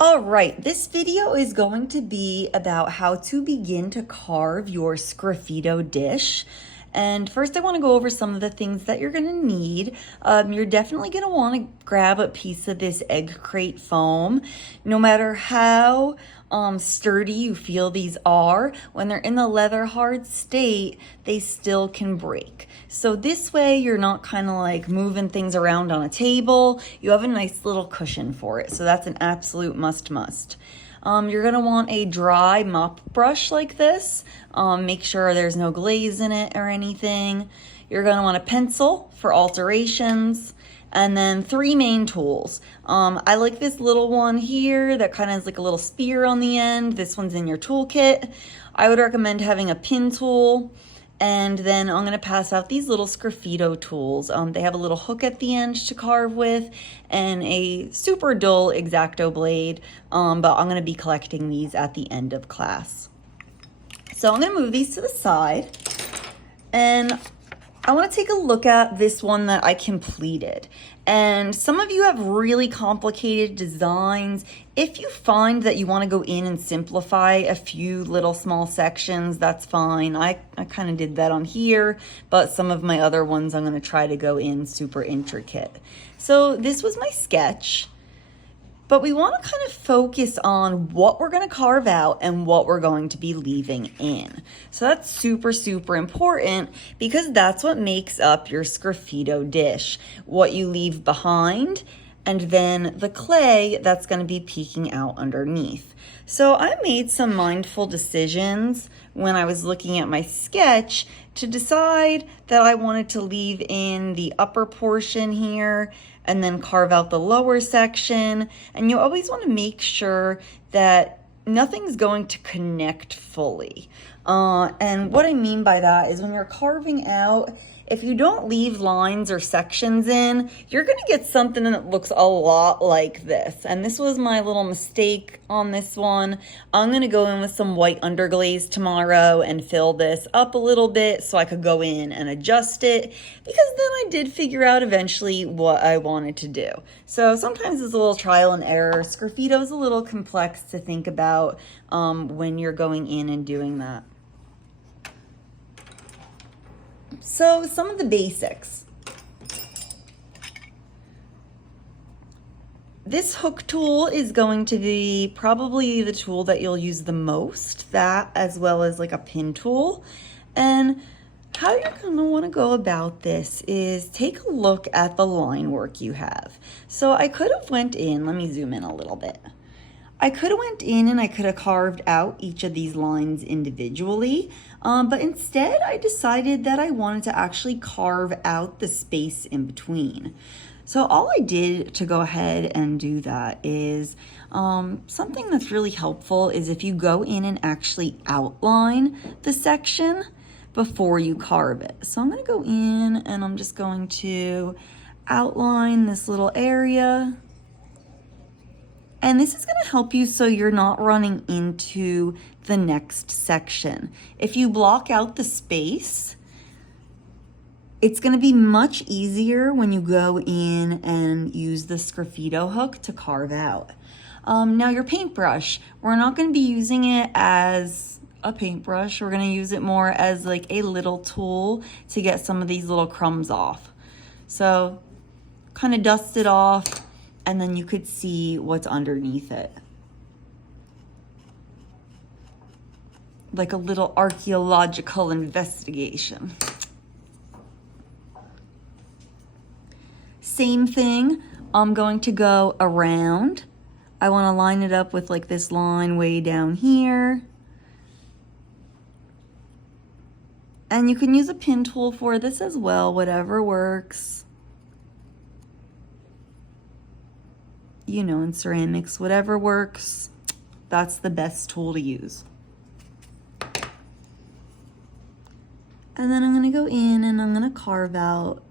All right, this video is going to be about how to begin to carve your Sgraffito dish. And first I want to go over some of the things that you're going to need. You're definitely going to want to grab a piece of this egg crate foam. No matter how sturdy you feel these are, when they're in the leather hard state, they still can break. So this way you're not kind of like moving things around on a table. You have a nice little cushion for it. So that's an absolute must. You're gonna want a dry mop brush like this. Make sure there's no glaze in it or anything. You're gonna want a pencil for alterations. And then 3 main tools. I like this little one here that kind of has like a little spear on the end. This one's in your toolkit. I would recommend having a pin tool. And then I'm gonna pass out these little Sgraffito tools. They have a little hook at the end to carve with and a super dull X-Acto blade, but I'm gonna be collecting these at the end of class. So I'm gonna move these to the side, and I want to take a look at this one that I completed. And some of you have really complicated designs. If you find that you want to go in and simplify a few little small sections, that's fine. I kind of did that on here, but some of my other ones I'm going to try to go in super intricate. So this was my sketch. But we want to kind of focus on what we're going to carve out and what we're going to be leaving in. So that's super, super important because that's what makes up your Sgraffito dish. What you leave behind and then the clay that's going to be peeking out underneath. So I made some mindful decisions when I was looking at my sketch to decide that I wanted to leave in the upper portion here and then carve out the lower section. And you always want to make sure that nothing's going to connect fully. And what I mean by that is when you're carving out, if you don't leave lines or sections in, you're gonna get something that looks a lot like this. And this was my little mistake on this one. I'm gonna go in with some white underglaze tomorrow and fill this up a little bit so I could go in and adjust it, because then I did figure out eventually what I wanted to do. So sometimes it's a little trial and error. Sgraffito is a little complex to think about when you're going in and doing that. So some of the basics. This hook tool is going to be probably the tool that you'll use the most, that as well as like a pin tool. And how you're gonna wanna go about this is take a look at the line work you have. So I could have went in, let me zoom in a little bit. I could have went in and I could have carved out each of these lines individually, but instead I decided that I wanted to actually carve out the space in between. So all I did to go ahead and do that is something that's really helpful is if you go in and actually outline the section before you carve it. So I'm gonna go in and I'm just going to outline this little area. And this is going to help you so you're not running into the next section. If you block out the space, it's going to be much easier when you go in and use the Sgraffito hook to carve out. Now your paintbrush, we're not going to be using it as a paintbrush. We're going to use it more as like a little tool to get some of these little crumbs off. So kind of dust it off, and then you could see what's underneath it. Like a little archaeological investigation. Same thing, I'm going to go around. I wanna line it up with like this line way down here. And you can use a pin tool for this as well, whatever works. You know, in ceramics, whatever works, that's the best tool to use. And then I'm gonna go in and I'm gonna carve out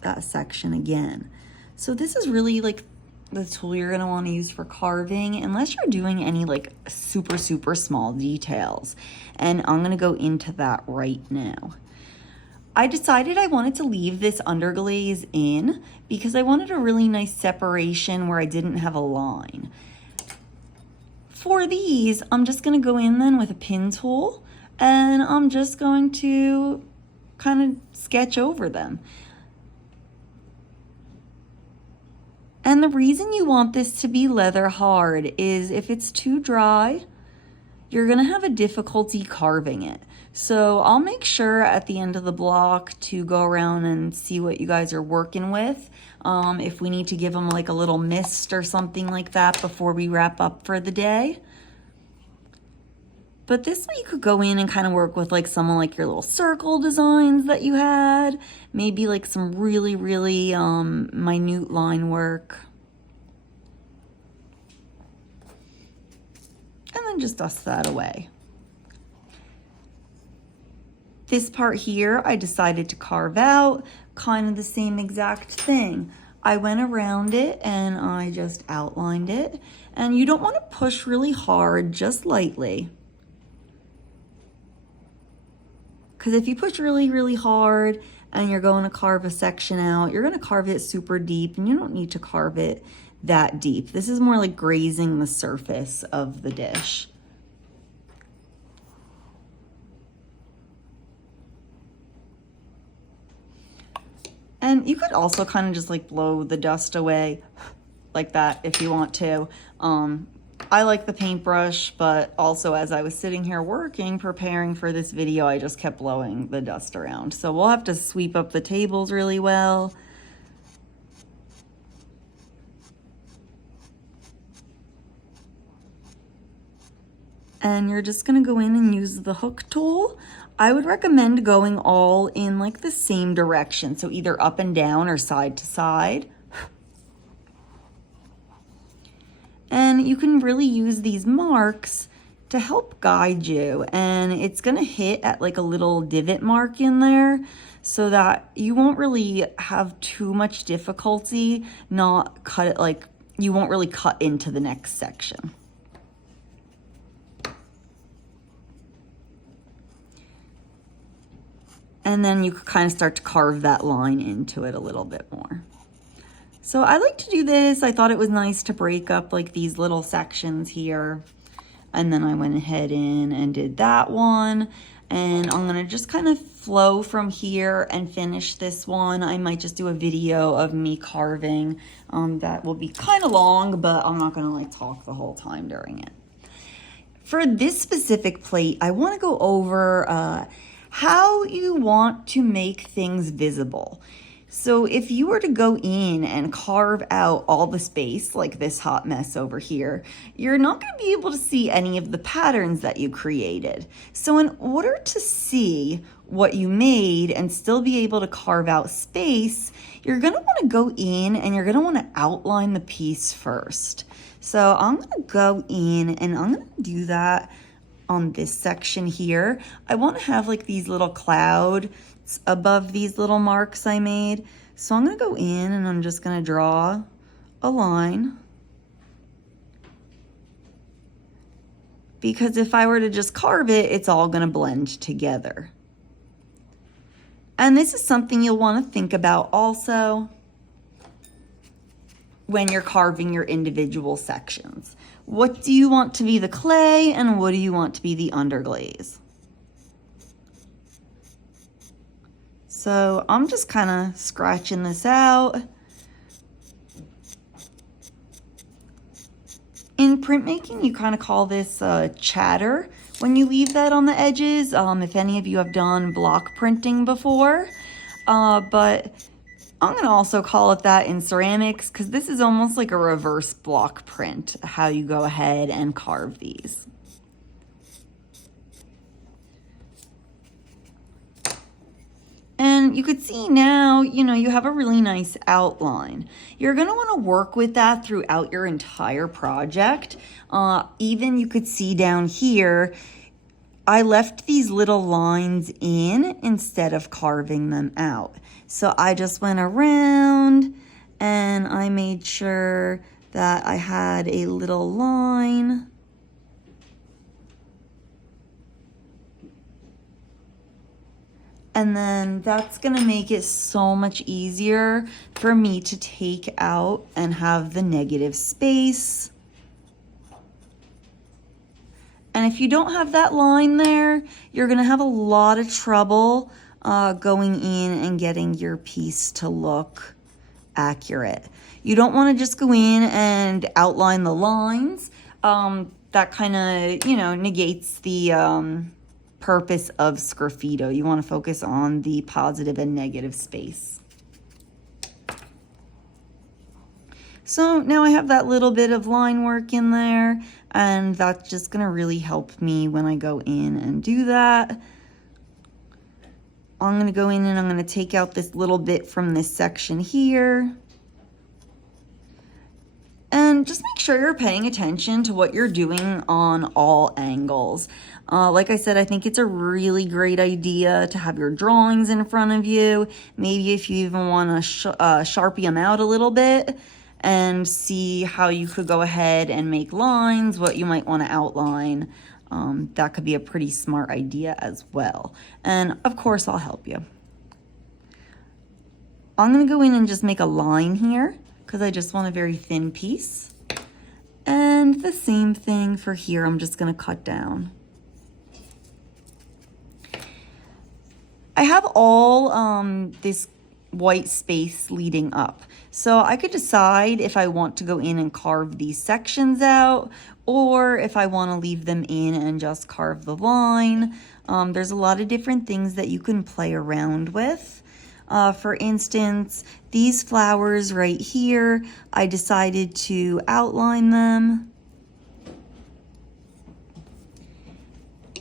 that section again. So this is really like the tool you're gonna wanna use for carving, unless you're doing any like super, super small details. And I'm gonna go into that right now. I decided I wanted to leave this underglaze in because I wanted a really nice separation where I didn't have a line. For these, I'm just gonna go in then with a pin tool, and I'm just going to kind of sketch over them. And the reason you want this to be leather hard is if it's too dry, you're gonna have a difficulty carving it. So I'll make sure at the end of the block to go around and see what you guys are working with. If we need to give them like a little mist or something like that before we wrap up for the day. But this way you could go in and kind of work with like some of like your little circle designs that you had. Maybe like some really, really minute line work. And then just dust that away. This part here, I decided to carve out kind of the same exact thing. I went around it and I just outlined it. And you don't want to push really hard, just lightly. Because if you push really, really hard and you're going to carve a section out, you're going to carve it super deep, and you don't need to carve it that deep. This is more like grazing the surface of the dish. And you could also kind of just like blow the dust away like that if you want to. I like the paintbrush, but also as I was sitting here working, preparing for this video, I just kept blowing the dust around. So we'll have to sweep up the tables really well. And you're just gonna go in and use the hook tool. I would recommend going all in like the same direction, so either up and down or side to side. And you can really use these marks to help guide you, and it's gonna hit at like a little divot mark in there so that you won't really have too much difficulty not cut it, like you won't really cut into the next section. And then you could kind of start to carve that line into it a little bit more. So I like to do this. I thought it was nice to break up like these little sections here. And then I went ahead in and did that one. And I'm gonna just kind of flow from here and finish this one. I might just do a video of me carving. That will be kind of long, but I'm not gonna like talk the whole time during it. For this specific plate, I wanna go over how you want to make things visible. So if you were to go in and carve out all the space like this hot mess over here, you're not going to be able to see any of the patterns that you created. So in order to see what you made and still be able to carve out space, you're going to want to go in and you're going to want to outline the piece first. So I'm going to go in and I'm going to do that on this section here. I want to have like these little clouds above these little marks I made. So I'm going to go in and I'm just going to draw a line. Because if I were to just carve it, it's all going to blend together. And this is something you'll want to think about also when you're carving your individual sections. What do you want to be the clay and what do you want to be the underglaze? So I'm just kind of scratching this out. In printmaking, you kind of call this chatter when you leave that on the edges, if any of you have done block printing before. But I'm going to also call it that in ceramics because this is almost like a reverse block print, how you go ahead and carve these. And you could see now, you know, you have a really nice outline. You're going to want to work with that throughout your entire project. Even you could see down here, I left these little lines in instead of carving them out. So I just went around and I made sure that I had a little line. And then that's gonna make it so much easier for me to take out and have the negative space. And if you don't have that line there, you're gonna have a lot of trouble going in and getting your piece to look accurate. You don't want to just go in and outline the lines. That kind of, negates the purpose of Sgraffito. You want to focus on the positive and negative space. So now I have that little bit of line work in there, and that's just going to really help me when I go in and do that. I'm going to go in and I'm going to take out this little bit from this section here. And just make sure you're paying attention to what you're doing on all angles. Like I said, I think it's a really great idea to have your drawings in front of you. Maybe if you even want to Sharpie them out a little bit and see how you could go ahead and make lines, what you might want to outline. That could be a pretty smart idea as well. And of course, I'll help you. I'm going to go in and just make a line here because I just want a very thin piece. And the same thing for here, I'm just going to cut down. I have all this white space leading up. So I could decide if I want to go in and carve these sections out, or if I want to leave them in and just carve the line. There's a lot of different things that you can play around with. For instance, these flowers right here, I decided to outline them.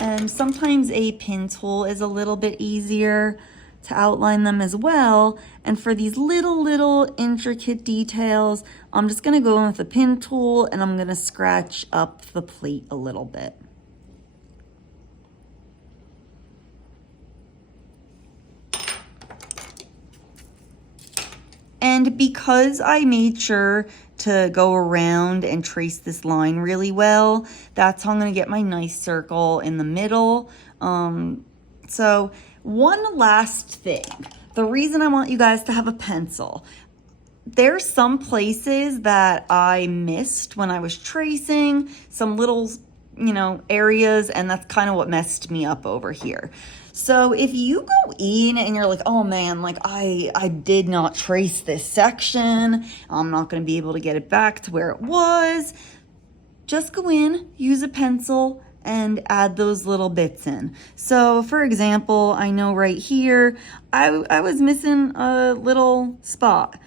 And sometimes a pin tool is a little bit easier to outline them as well. And for these little intricate details, I'm just gonna go in with a pin tool and I'm gonna scratch up the plate a little bit. And because I made sure to go around and trace this line really well, that's how I'm gonna get my nice circle in the middle. So one last thing, the reason I want you guys to have a pencil, there's some places that I missed when I was tracing, some little, areas, and that's kind of what messed me up over here. So if you go in and you're like, oh man, like I did not trace this section, I'm not going to be able to get it back to where it was, just go in, use a pencil, and add those little bits in. So for example, I know right here, I was missing a little spot.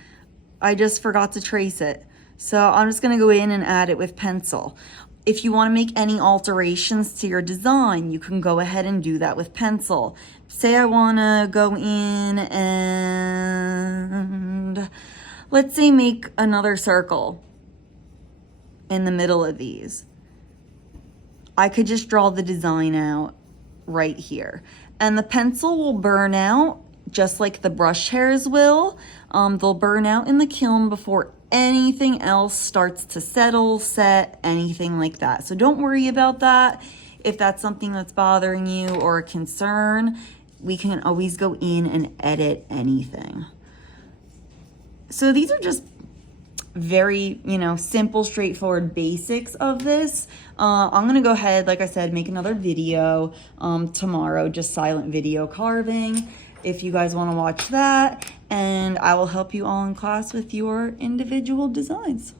I just forgot to trace it. So I'm just gonna go in and add it with pencil. If you wanna make any alterations to your design, you can go ahead and do that with pencil. Say I wanna go in and let's say make another circle in the middle of these. I could just draw the design out right here. And the pencil will burn out just like the brush hairs will. They'll burn out in the kiln before anything else starts to settle, set, anything like that. So don't worry about that. If that's something that's bothering you or a concern, we can always go in and edit anything. So these are just very, simple, straightforward basics of this. I'm gonna go ahead, like I said, make another video tomorrow, just silent video carving, if you guys want to watch that, and I will help you all in class with your individual designs.